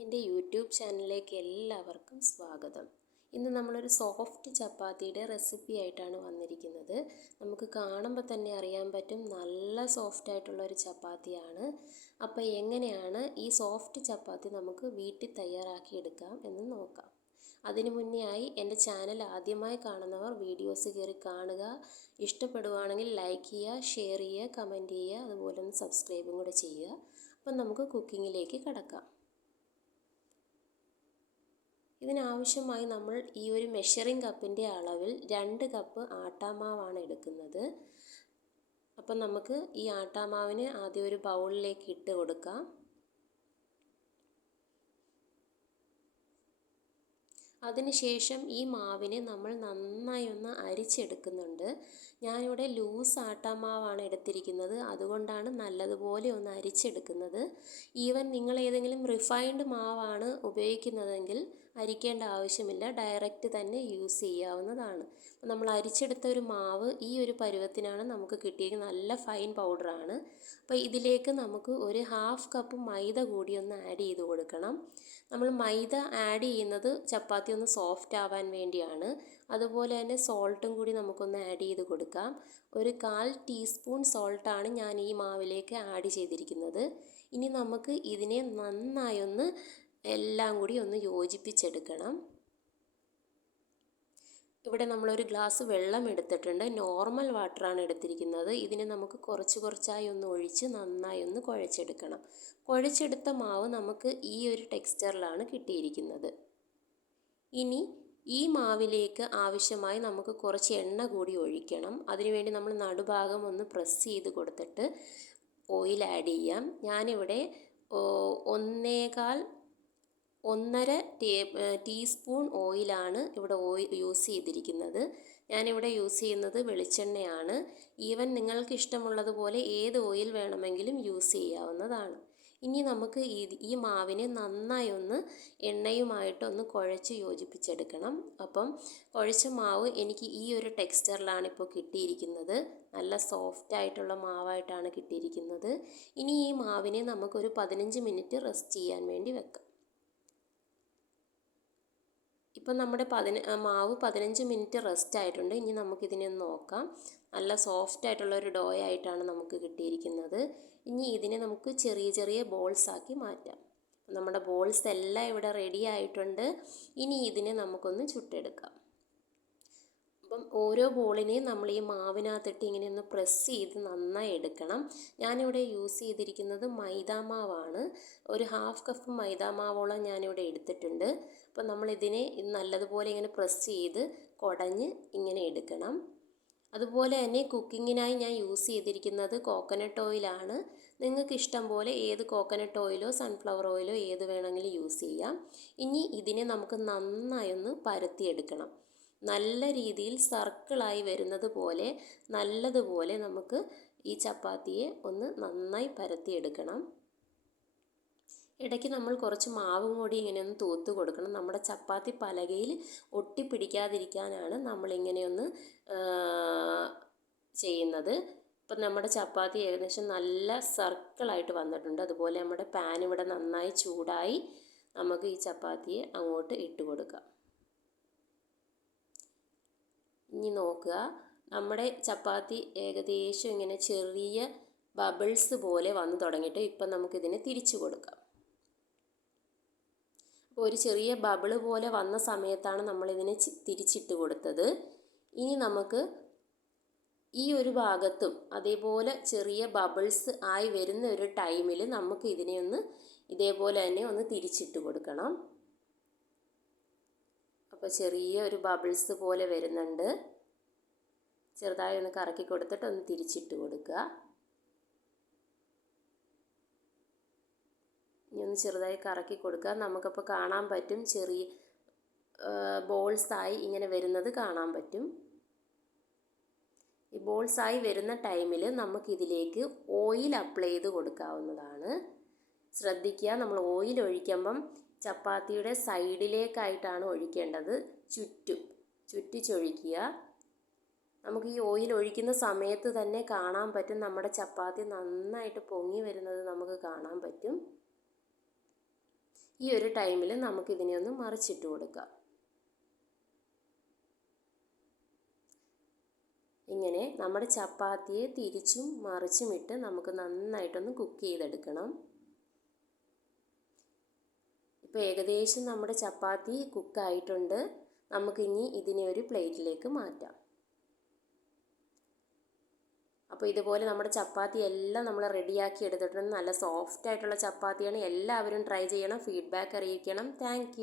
എൻ്റെ യൂട്യൂബ് ചാനലിലേക്ക് എല്ലാവർക്കും സ്വാഗതം. ഇന്ന് നമ്മളൊരു സോഫ്റ്റ് ചപ്പാത്തിയുടെ റെസിപ്പി ആയിട്ടാണ് വന്നിരിക്കുന്നത്. നമുക്ക് കാണുമ്പോൾ തന്നെ അറിയാൻ പറ്റും നല്ല സോഫ്റ്റ് ആയിട്ടുള്ളൊരു ചപ്പാത്തിയാണ്. അപ്പോൾ എങ്ങനെയാണ് ഈ സോഫ്റ്റ് ചപ്പാത്തി നമുക്ക് വീട്ടിൽ തയ്യാറാക്കിയെടുക്കാം എന്ന് നോക്കാം. അതിനു മുന്നേ ആയി എൻ്റെ ചാനൽ ആദ്യമായി കാണുന്നവർ വീഡിയോസ് കയറി കാണുക. ഇഷ്ടപ്പെടുവാണെങ്കിൽ ലൈക്ക് ചെയ്യുക, ഷെയർ ചെയ്യുക, കമൻറ്റ് ചെയ്യുക, അതുപോലെ ഒന്ന് സബ്സ്ക്രൈബും കൂടെ ചെയ്യുക. അപ്പം നമുക്ക് കുക്കിങ്ങിലേക്ക് കടക്കാം. ഇതിനാവശ്യമായി നമ്മൾ ഈ ഒരു മെഷറിംഗ് കപ്പിൻ്റെ അളവിൽ 2 കപ്പ് ആട്ടാമാവാണ് എടുക്കുന്നത്. അപ്പം നമുക്ക് ഈ ആട്ടാമാവിനെ ആദ്യം ഒരു ബൗളിലേക്ക് ഇട്ട് കൊടുക്കാം. അതിനുശേഷം ഈ മാവിനെ നമ്മൾ നന്നായി ഒന്ന് അരിച്ചെടുക്കുന്നുണ്ട്. ഞാനിവിടെ ലൂസ് ആട്ടാമാവാണ് എടുത്തിരിക്കുന്നത്, അതുകൊണ്ടാണ് നല്ലതുപോലെ ഒന്ന് അരിച്ചെടുക്കുന്നത്. ഈവൻ നിങ്ങൾ ഏതെങ്കിലും റിഫൈൻഡ് മാവാണ് ഉപയോഗിക്കുന്നതെങ്കിൽ അരിക്കേണ്ട ആവശ്യമില്ല, ഡയറക്റ്റ് തന്നെ യൂസ് ചെയ്യാവുന്നതാണ്. നമ്മൾ അരിച്ചെടുത്ത ഒരു മാവ് ഈ ഒരു പരുവത്തിനാണ് നമുക്ക് കിട്ടിയിരിക്കുന്നത്. നല്ല ഫൈൻ പൗഡറാണ്. അപ്പോൾ ഇതിലേക്ക് നമുക്ക് ഒരു 1/2 കപ്പ് മൈദ കൂടി ഒന്ന് ആഡ് ചെയ്ത് കൊടുക്കണം. നമ്മൾ മൈദ ആഡ് ചെയ്യുന്നത് ചപ്പാത്തി ഒന്ന് സോഫ്റ്റ് ആവാൻ വേണ്ടിയാണ്. അതുപോലെ തന്നെ സോൾട്ടും കൂടി നമുക്കൊന്ന് ആഡ് ചെയ്ത് കൊടുക്കാം. ഒരു 1/4 ടീസ്പൂൺ സോൾട്ടാണ് ഞാൻ ഈ മാവിലേക്ക് ആഡ് ചെയ്തിരിക്കുന്നത്. ഇനി നമുക്ക് ഇതിനെ നന്നായി ഒന്ന് എല്ലാം കൂടി ഒന്ന് യോജിപ്പിച്ചെടുക്കണം. ഇവിടെ നമ്മളൊരു ഗ്ലാസ് വെള്ളം എടുത്തിട്ടുണ്ട്. നോർമൽ വാട്ടറാണ് എടുത്തിരിക്കുന്നത്. ഇതിനെ നമുക്ക് കുറച്ചായി ഒന്ന് ഒഴിച്ച് നന്നായി ഒന്ന് കുഴച്ചെടുക്കണം. കുഴച്ചെടുത്ത മാവ് നമുക്ക് ഈ ഒരു ടെക്സ്ചറിലാണ് കിട്ടിയിരിക്കുന്നത്. ഇനി ഈ മാവിലേക്ക് ആവശ്യമായി നമുക്ക് കുറച്ച് എണ്ണ കൂടി ഒഴിക്കണം. അതിനുവേണ്ടി നമ്മൾ നടുഭാഗം ഒന്ന് പ്രസ് ചെയ്ത് കൊടുത്തിട്ട് ഓയിൽ ആഡ് ചെയ്യാം. ഞാനിവിടെ 1.5 ടീസ്പൂൺ ഓയിലാണ് ഇവിടെ യൂസ് ചെയ്തിരിക്കുന്നത്. ഞാനിവിടെ യൂസ് ചെയ്യുന്നത് വെളിച്ചെണ്ണയാണ്. ഈവൻ നിങ്ങൾക്ക് ഇഷ്ടമുള്ളതുപോലെ ഏത് ഓയിൽ വേണമെങ്കിലും യൂസ് ചെയ്യാവുന്നതാണ്. ഇനി നമുക്ക് ഈ മാവിനെ നന്നായി ഒന്ന് എണ്ണയുമായിട്ടൊന്ന് കുഴച്ച് യോജിപ്പിച്ചെടുക്കണം. അപ്പം കുഴച്ച മാവ് എനിക്ക് ഈ ഒരു ടെക്സ്ചറിലാണ് ഇപ്പോൾ കിട്ടിയിരിക്കുന്നത്. നല്ല സോഫ്റ്റ് ആയിട്ടുള്ള മാവായിട്ടാണ് കിട്ടിയിരിക്കുന്നത്. ഇനി ഈ മാവിനെ നമുക്കൊരു 15 മിനിറ്റ് റെസ്റ്റ് ചെയ്യാൻ വേണ്ടി വെക്കാം. ഇപ്പം നമ്മുടെ മാവ് 15 മിനിറ്റ് റെസ്റ്റ് ആയിട്ടുണ്ട്. ഇനി നമുക്കിതിനെ ഒന്ന് നോക്കാം. നല്ല സോഫ്റ്റ് ആയിട്ടുള്ള ഒരു ഡോ ആയിട്ടാണ് നമുക്ക് കിട്ടിയിരിക്കുന്നത്. ഇനി ഇതിനെ നമുക്ക് ചെറിയ ബോൾസ് ആക്കി മാറ്റാം. നമ്മുടെ ബോൾസ് എല്ലാം ഇവിടെ റെഡി ആയിട്ടുണ്ട്. ഇനി ഇതിനെ നമുക്കൊന്ന് ചുട്ടെടുക്കാം. അപ്പം ഓരോ ബോളിനെയും നമ്മൾ ഈ മാവിനകത്തിട്ട് ഇങ്ങനെ ഒന്ന് പ്രസ് ചെയ്ത് നന്നായി എടുക്കണം. ഞാനിവിടെ യൂസ് ചെയ്തിരിക്കുന്നത് മൈദാമാവാണ്. ഒരു 1/2 കപ്പ് മൈദാമാവോളം ഞാനിവിടെ എടുത്തിട്ടുണ്ട്. അപ്പം നമ്മളിതിനെ നല്ലതുപോലെ ഇങ്ങനെ പ്രസ് ചെയ്ത് കുടഞ്ഞ് ഇങ്ങനെ എടുക്കണം. അതുപോലെ തന്നെ കുക്കിങ്ങിനായി ഞാൻ യൂസ് ചെയ്തിരിക്കുന്നത് കോക്കനട്ട് ഓയിലാണ്. നിങ്ങൾക്ക് ഇഷ്ടം പോലെ ഏത് കോക്കനട്ട് ഓയിലോ സൺഫ്ലവർ ഓയിലോ ഏത് വേണമെങ്കിലും യൂസ് ചെയ്യാം. ഇനി ഇതിനെ നമുക്ക് നന്നായി ഒന്ന് പരത്തിയെടുക്കണം. നല്ല രീതിയിൽ സർക്കിളായി വരുന്നത് പോലെ നല്ലതുപോലെ നമുക്ക് ഈ ചപ്പാത്തിയെ ഒന്ന് നന്നായി പരത്തിയെടുക്കണം. ഇടയ്ക്ക് നമ്മൾ കുറച്ച് മാവും കൂടി ഇങ്ങനെ ഒന്ന് തൂത്ത് കൊടുക്കണം. നമ്മുടെ ചപ്പാത്തി പലകയിൽ ഒട്ടിപ്പിടിക്കാതിരിക്കാനാണ് നമ്മളിങ്ങനെയൊന്ന് ചെയ്യുന്നത്. ഇപ്പം നമ്മുടെ ചപ്പാത്തി ഏകദേശം നല്ല സർക്കിളായിട്ട് വന്നിട്ടുണ്ട്. അതുപോലെ നമ്മുടെ പാൻ ഇവിടെ നന്നായി ചൂടായി. നമുക്ക് ഈ ചപ്പാത്തിയെ അങ്ങോട്ട് ഇട്ട് കൊടുക്കാം. ഇനി നോക്കുക, നമ്മുടെ ചപ്പാത്തി ഏകദേശം ഇങ്ങനെ ചെറിയ ബബിൾസ് പോലെ വന്ന് തുടങ്ങിയിട്ട് ഇപ്പം നമുക്കിതിനെ തിരിച്ചു കൊടുക്കാം. അപ്പോൾ ഒരു ചെറിയ ബബിള് പോലെ വന്ന സമയത്താണ് നമ്മളിതിനെ തിരിച്ചിട്ട് കൊടുത്തത്. ഇനി നമുക്ക് ഈ ഒരു ഭാഗത്തും അതേപോലെ ചെറിയ ബബിൾസ് ആയി വരുന്ന ഒരു ടൈമിൽ നമുക്ക് ഇതിനെ ഒന്ന് ഇതേപോലെ തന്നെ ഒന്ന് തിരിച്ചിട്ട് കൊടുക്കണം. അപ്പോൾ ചെറിയ ഒരു ബബിൾസ് പോലെ വരുന്നുണ്ട്. ചെറുതായി ഒന്ന് കറക്കി കൊടുത്തിട്ട് ഒന്ന് തിരിച്ചിട്ട് കൊടുക്കുക. ഇനി ഒന്ന് ചെറുതായി കറക്കി കൊടുക്കുക. നമുക്കപ്പോൾ കാണാൻ പറ്റും ചെറിയ ബോൾസായി ഇങ്ങനെ വരുന്നത് കാണാൻ പറ്റും. ഈ ബോൾസായി വരുന്ന ടൈമിൽ നമുക്കിതിലേക്ക് ഓയിൽ അപ്ലൈ ചെയ്ത് കൊടുക്കാവുന്നതാണ്. ശ്രദ്ധിക്കുക, നമ്മൾ ഓയിൽ ഒഴിക്കുമ്പം ചപ്പാത്തിയുടെ സൈഡിലേക്കായിട്ടാണ് ഒഴിക്കേണ്ടത്. ചുറ്റിച്ചൊഴിക്കുക. നമുക്ക് ഈ ഓയിൽ ഒഴിക്കുന്ന സമയത്ത് തന്നെ കാണാൻ പറ്റും നമ്മുടെ ചപ്പാത്തി നന്നായിട്ട് പൊങ്ങി വരുന്നത് നമുക്ക് കാണാൻ പറ്റും. ഈ ഒരു ടൈമിൽ നമുക്കിതിനെ ഒന്ന് മറിച്ചിട്ട് കൊടുക്കാം. ഇങ്ങനെ നമ്മുടെ ചപ്പാത്തിയെ തിരിച്ചും മറിച്ചും ഇട്ട് നമുക്ക് നന്നായിട്ടൊന്ന് കുക്ക് ചെയ്തെടുക്കണം. ഇപ്പോൾ ഏകദേശം നമ്മുടെ ചപ്പാത്തി കുക്കായിട്ടുണ്ട്. നമുക്കിനി ഇതിനെ ഒരു പ്ലേറ്റിലേക്ക് മാറ്റാം. അപ്പോൾ ഇതുപോലെ നമ്മുടെ ചപ്പാത്തി എല്ലാം നമ്മൾ റെഡിയാക്കി എടുത്തിട്ടുണ്ട്. നല്ല സോഫ്റ്റ് ആയിട്ടുള്ള ചപ്പാത്തിയാണ്. എല്ലാവരും ട്രൈ ചെയ്യണം, ഫീഡ്ബാക്ക് അറിയിക്കണം. താങ്ക്